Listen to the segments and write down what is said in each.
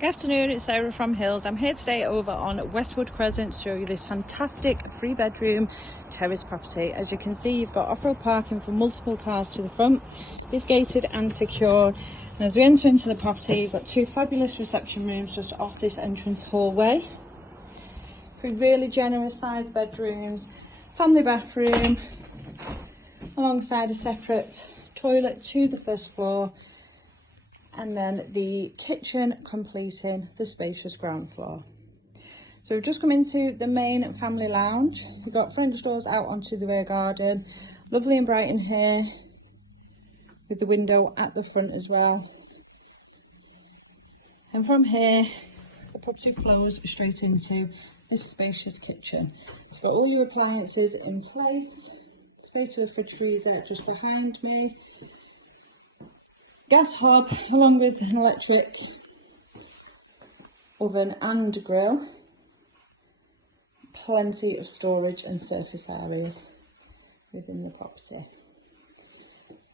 Good afternoon, it's Sarah from Hills. I'm here today over on Westwood Crescent to show you this fantastic 3-bedroom terrace property. As you can see, you've got off-road parking for multiple cars to the front. It's gated and secure. And as we enter into the property, you've got two fabulous reception rooms just off this entrance hallway. Three really generous sized bedrooms, family bathroom, alongside a separate toilet to the first floor, and then the kitchen completing the spacious ground floor. So we've just come into the main family lounge. You've got French doors out onto the rear garden. Lovely and bright in here, with the window at the front as well. And from here, the property flows straight into this spacious kitchen. It's got all your appliances in place. Space for the fridge freezer just behind me. Gas hob along with an electric oven and grill. Plenty of storage and surface areas within the property.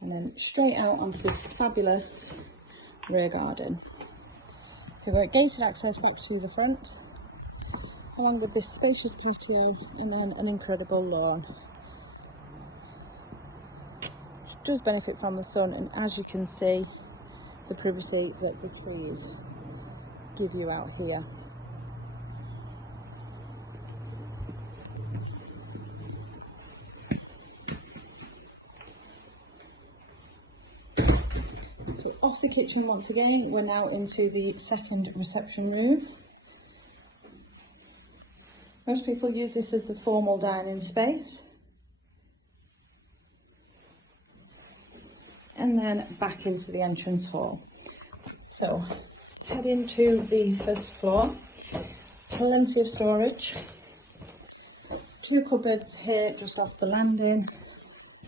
And then straight out onto this fabulous rear garden. So we've got gated access back to the front, along with this spacious patio and then an incredible lawn. Does benefit from the sun, and as you can see, the privacy that the trees give you out here. So off the kitchen once again, we're now into the second reception room. Most people use this as a formal dining space. And then back into the entrance hall. So heading to the first floor, plenty of storage, two cupboards here just off the landing,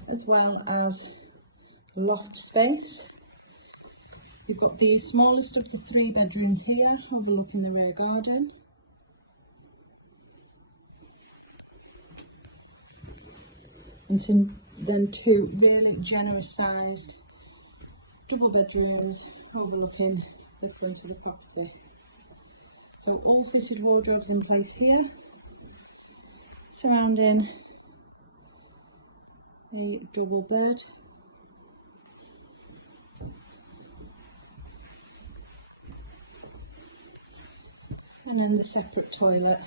as well as loft space. You've got the smallest of the 3 bedrooms here, overlooking the rear garden. And then two really generous sized double bedrooms overlooking the front of the property. So all fitted wardrobes in place here, surrounding a double bed. And then the separate toilet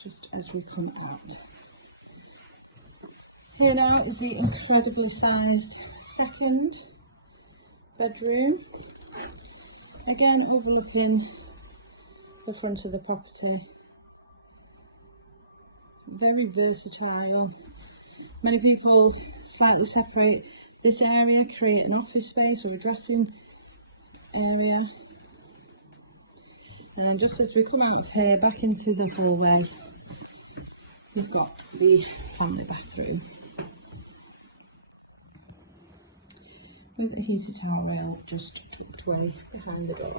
just as we come out. Here now is the incredibly sized second bedroom, again overlooking the front of the property. Very versatile. Many people slightly separate this area, create an office space or a dressing area. And just as we come out of here, back into the hallway, we've got the family bathroom, with a heated towel rail just tucked away behind the door.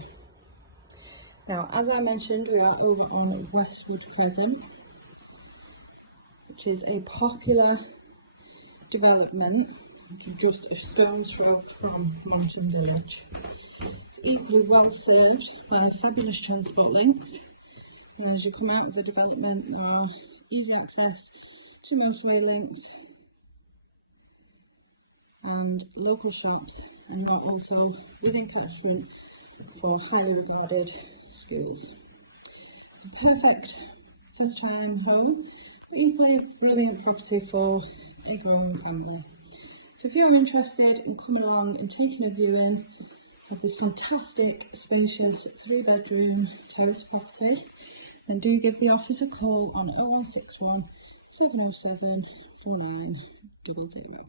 Now, as I mentioned, we are over on Westwood Crescent, which is a popular development just a stone's throw from Monton Village. It's equally well served by fabulous transport links. And as you come out of the development, there are easy access to motorway links and local shops, and you are also within catchment for highly regarded schools. It's a perfect first time home, but equally brilliant property for a growing family. So if you're interested in coming along and taking a viewing of this fantastic spacious 3-bedroom terrace property, then do give the office a call on 0161 707 4900.